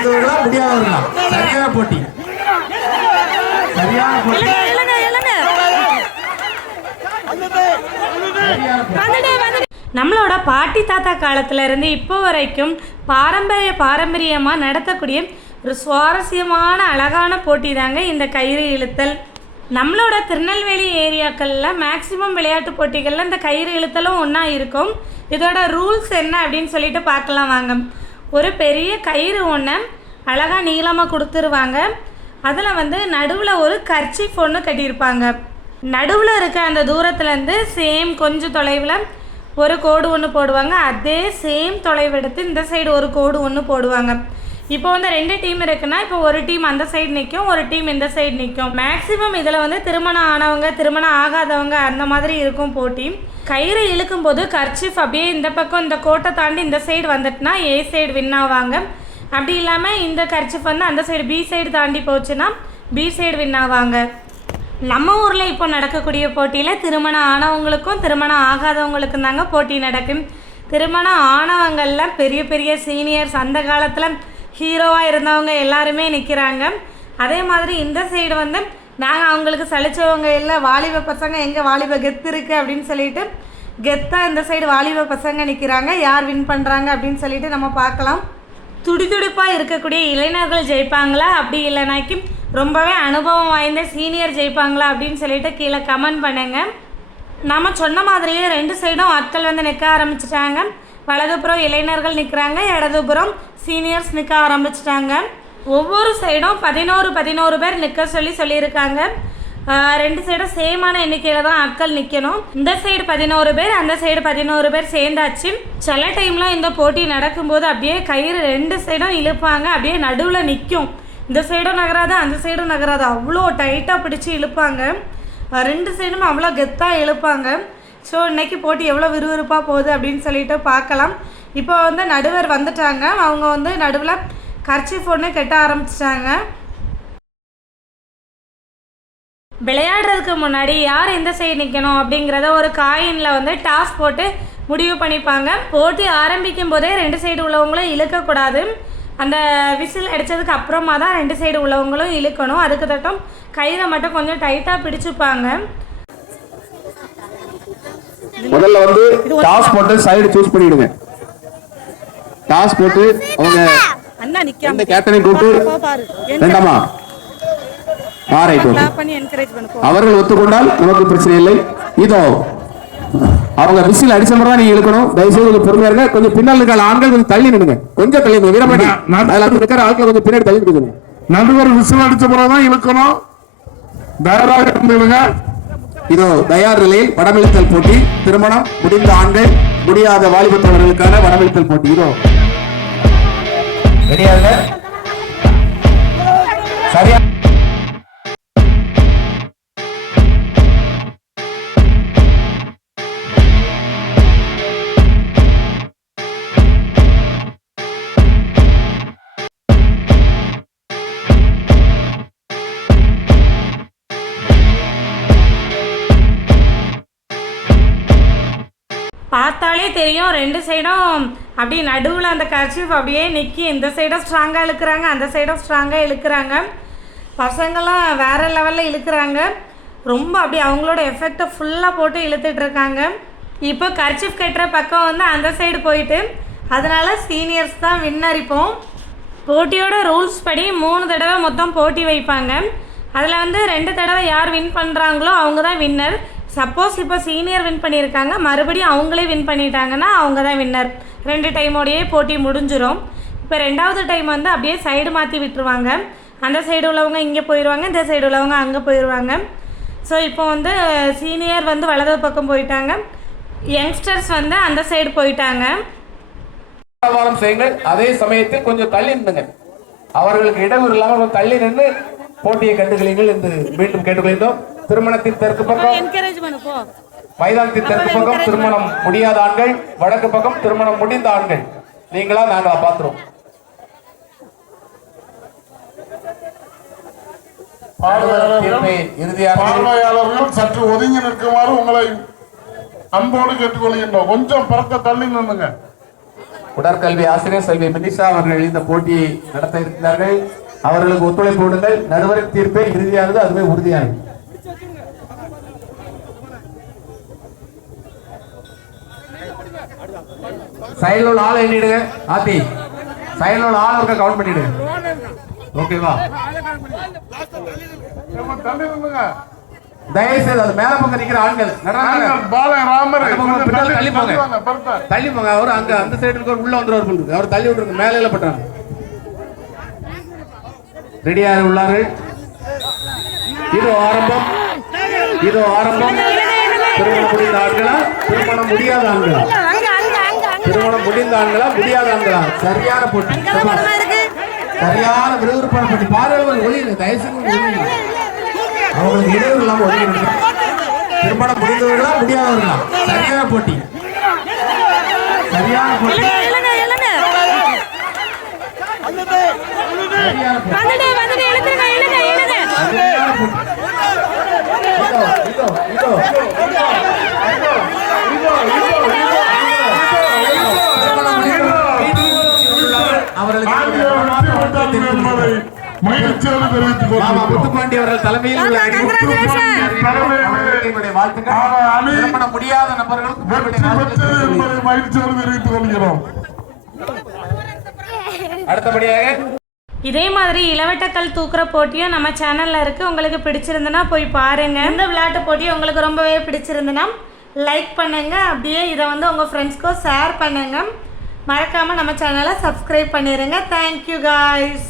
முடிந்தவர்களா முடியாதவர்களா? சரியான போட்டி, சரியான போட்டி. நம்மளோட பாட்டி தாத்தா காலத்துல இருந்து இப்போ வரைக்கும் பாரம்பரியமாக நடத்தக்கூடிய ஒரு சுவாரஸ்யமான அழகான போட்டி தாங்க இந்த கயிறு இழுத்தல். நம்மளோட திருநெல்வேலி ஏரியாக்களில் மேக்சிமம் விளையாட்டு போட்டிகளில் இந்த கயிறு இழுத்தலும் ஒன்றா இருக்கும். இதோட ரூல்ஸ் என்ன அப்படின்னு சொல்லிட்டு பார்க்கலாம் வாங்க. ஒரு பெரிய கயிறு ஒன்று அழகாக நீளமாக கொடுத்துருவாங்க. அதில் நடுவில் ஒரு கர்ச்சீஃப் ஒன்று கட்டியிருப்பாங்க. நடுவில் இருக்க அந்த தூரத்துலேருந்து சேம் கொஞ்சம் தொலைவில் ஒரு கோடு ஒன்று போடுவாங்க. அதே சேம் தொலைவு எடுத்து இந்த சைடு ஒரு கோடு ஒன்று போடுவாங்க. இப்போ 2 டீம் இருக்குன்னா இப்போ ஒரு டீம் அந்த சைடு நிற்கும், ஒரு டீம் இந்த சைடு நிற்கும். மேக்ஸிமம் இதில் திருமணம் ஆனவங்க திருமணம் ஆகாதவங்க அந்த மாதிரி இருக்கும் போட்டி. கயிறு இழுக்கும்போது கர்ச்சீஃப் அப்படியே இந்த பக்கம் இந்த கோட்டை தாண்டி இந்த சைடு வந்துட்டுனா ஏ சைடு வின் ஆவாங்க. அப்படி இல்லாமல் இந்த கர்ச்சீஃப் அந்த சைடு பி சைடு தாண்டி போச்சுன்னா பி சைடு வின் ஆவாங்க. நம்ம ஊரில் இப்போ நடக்கக்கூடிய போட்டியில் திருமணம் ஆனவங்களுக்கும் திருமணம் ஆகாதவங்களுக்கும் தாங்க போட்டி நடக்கும். திருமணம் ஆனவங்களில் பெரிய பெரிய சீனியர்ஸ் அந்த காலத்தில் ஹீரோவாக இருந்தவங்க எல்லாருமே நிற்கிறாங்க. அதே மாதிரி இந்த சைடு நாங்கள் அவங்களுக்கு சலிச்சவங்க இல்லை, வாலிப பசங்க எங்கே வாலிப கெத்து இருக்குது அப்படின்னு சொல்லிட்டு கெத்தாக இந்த சைடு வாலிப பசங்க நிற்கிறாங்க. யார் வின் பண்ணுறாங்க அப்படின்னு சொல்லிட்டு நம்ம பார்க்கலாம். துடிதுடிப்பாக இருக்கக்கூடிய இளைஞர்கள் ஜெயிப்பாங்களா, அப்படி இல்லைனாக்கி ரொம்பவே அனுபவம் வாய்ந்த சீனியர் ஜெயிப்பாங்களா அப்படின்னு சொல்லிட்டு கீழே கமெண்ட் பண்ணுங்கள். நம்ம சொன்ன மாதிரியே 2 சைடும் ஆட்கள் நிற்க ஆரம்பிச்சிட்டாங்க. வலதுபுறம் இளைஞர்கள் நிற்கிறாங்க, இடதுபுறம் சீனியர்ஸ் நிற்க ஆரம்பிச்சிட்டாங்க. ஒவ்வொரு சைடும் 11 பேர் நிற்க சொல்லியிருக்காங்க. 2 சைடும் சேமான எண்ணிக்கையில் தான் ஆட்கள் நிற்கணும். இந்த சைடு 11 பேர், அந்த சைடு 11 பேர் சேர்ந்தாச்சு. சில டைமில் இந்த போட்டி நடக்கும்போது அப்படியே கயிறு 2 சைடும் இழுப்பாங்க, அப்படியே நடுவில் நிற்கும். இந்த சைடும் நகராது அந்த சைடும் நகராது, அவ்வளோ டைட்டாக பிடிச்சி இழுப்பாங்க. 2 சைடும் அவ்வளோ கெத்தாக இழுப்பாங்க. ஸோ இன்றைக்கி போட்டி எவ்வளோ விறுவிறுப்பாக போகுது அப்படின்னு சொல்லிட்டு பார்க்கலாம். இப்போ நடுவர் வந்துட்டாங்க. அவங்க நடுவில் கர்ச்சீஃப் ஒன்று கட்ட ஆரம்பிச்சிட்டாங்க. விளையாடுறதுக்கு முன்னாடி யார் எந்த சைடு நிற்கணும் அப்படிங்கிறத ஒரு காயினில் டாஸ் போட்டு முடிவு பண்ணிப்பாங்க. போட்டி ஆரம்பிக்கும் போதே 2 சைடு உள்ளவங்களும் இழுக்கக்கூடாது. அந்த விசில் அடித்ததுக்கு அப்புறமா தான் 2 சைடு உள்ளவங்களும் இழுக்கணும். அதுக்கு தட்டும் கயிறை மட்டும் கொஞ்சம் டைட்டாக பிடிச்சிப்பாங்க. முதல்ல டாஸ் போட்டு சைடு சூஸ் பண்ணிடுங்க. டாஸ் போட்டு அவங்க அந்த கேப்டனை கூப்பிட்டு வேண்டாமா அவர்கள் ஒத்துக்கொண்டால் நமக்கு பிரச்சனை இல்லை. இதோ அவங்க விசில் அடிச்ச மாதிரி தான் நீங்க இழுக்கணும். தயவுசெய்து கொஞ்சம் பொறுமையா இருங்க. கொஞ்சம் பின்னால் இருக்கிற ஆண்கள் கொஞ்சம் தள்ளி நின்னுங்க, கொஞ்சம் தள்ளி வீரமணி இருக்கிற ஆட்கள் கொஞ்சம் பின்னாடி தள்ளி நிற்கணும். நடுவர் விசில் அடிச்ச பிறகு தான் இழுக்கணும். தயாராக இருந்துடுங்க. இதோ தயார் நிலையில் வடமிழுத்தல் போட்டி. திருமணம் முடிந்த ஆண்கள் முடியாத வாலிபத்தவர்களுக்கான வடமிழுத்தல் போட்டி. இதோ ரெடியாக சரியா பார்த்தாலே தெரியும் 2 சைடும் அப்படியே நடுவில் அந்த கர்ச்சீஃப் அப்படியே நிற்கி இந்த சைடும் ஸ்ட்ராங்காக இழுக்கிறாங்க, அந்த சைடும் ஸ்ட்ராங்காக இழுக்கிறாங்க. பசங்களாம் வேறு லெவலில் இழுக்கிறாங்க. ரொம்ப அப்படியே அவங்களோட எஃபெக்டை ஃபுல்லாக போட்டு இழுத்துட்ருக்காங்க. இப்போ கர்ச்சீஃப் கட்டுற பக்கம் அந்த சைடு போயிட்டு அதனால் சீனியர்ஸ் தான் வின்னர். இப்போ போட்டியோட ரூல்ஸ் படி 3 தடவை மொத்தம் போட்டி வைப்பாங்க. அதில் 2 தடவை யார் வின் பண்ணுறாங்களோ அவங்க தான் வின்னர். சப்போஸ் இப்போ சீனியர் வின் பண்ணியிருக்காங்க, மறுபடியும் அவங்களே வின் பண்ணிட்டாங்கன்னா அவங்க தான் வின்னர். 2 டைமோடையே போட்டி முடிஞ்சிடும். இப்போ 2வது டைம் அப்படியே சைடு மாற்றி விட்டுருவாங்க. அந்த சைடு உள்ளவங்க இங்கே போயிடுவாங்க, இந்த சைடு உள்ளவங்க அங்கே போயிடுவாங்க. ஸோ இப்போ சீனியர் வலது பக்கம் போயிட்டாங்க, யங்ஸ்டர்ஸ் அந்த சைடு போயிட்டாங்க. அதே சமயத்தில் கொஞ்சம் தள்ளி நின்னுங்க, அவர்களுக்கு இடையூறு இல்லாமல் தள்ளி நின்று போட்டியை கண்டுகளிங்கள் என்று மீண்டும் கேட்டுக்கொள்கிறோம். திருமணத்தின் தெற்கு பக்கம் மைதானத்தின் தெற்கு பக்கம் திருமணம் முடியாத ஆண்கள், வடக்கு பக்கம் திருமணம் முடிந்த ஆண்கள். நீங்களா நாங்களா பாத்துறோம். பார்வையாளர்கள் சற்று ஒதுங்கி நிற்குமாறு உங்களை அன்போடு கேட்டுக்கொள்கின்றோம். கொஞ்சம் பறக்க தள்ளி நின்னுங்க. உடற்கல்வி ஆசிரியர் செல்வி மினிஷா அவர்கள் இந்த போட்டியை நடத்த இருக்கிறார்கள். அவர்களுக்கு ஒத்துழைப்பு விடுங்கள். நடுவரின் தீர்ப்பே இறுதியானது, அதுவே உறுதியானது. சைடுல உள்ள ஆளை எண்ணிடுங்க. ஆத்தி சைடுல உள்ள ஆள் இருக்க கவுண்ட் பண்ணிடுங்க. ஓகேவா? தயவு செய்து அது மேல பக்கம் நிக்கிற ஆண்கள் தள்ளி போங்க. அவர் அங்க அந்த சைடு இருக்க உள்ள வந்துருவார். அவர் தள்ளி விட்டுருங்க. மேல பண்றாங்க. ரெடியாக உள்ளார்கள். இது ஆரம்பம். திருமணம் முடிந்த ஆண்களா, திருமணம் முடியாத ஆண்களா? திருமணம் முடிந்த ஆண்களா, முடியாத ஆண்களா? சரியான போட்டி, சரியான விறுவிறுப்பான போட்டி. பார்வையாளர்கள் ஒளியுங்க, தயவுசெய்து அவங்களுக்கு இடையூறு இல்லாம ஒதுக்கி. திருமணம் முடிந்தவர்களா, முடியாதவர்களா? சரியான போட்டி, சரியான போட்டி, முத்துப்பாண்டி அவர்கள் தலைமையில் வாழ்த்துக்கள். முடியாத நபர்களுக்கு மகிழ்ச்சியோடு தெரிவித்துக் கொள்கிறோம். அடுத்தபடியாக இதே மாதிரி இளவட்டக்கல் தூக்குற போட்டியும் நம்ம சேனலில் இருக்குது. உங்களுக்கு பிடிச்சிருந்துன்னா போய் பாருங்கள். இந்த விளையாட்டு போட்டி உங்களுக்கு ரொம்பவே பிடிச்சிருந்துன்னா லைக் பண்ணுங்கள். அப்படியே இதை வந்து உங்கள் ஃப்ரெண்ட்ஸ்க்கும் ஷேர் பண்ணுங்கள். மறக்காமல் நம்ம சேனலை சப்ஸ்கிரைப் பண்ணிடுங்க. Thank you guys.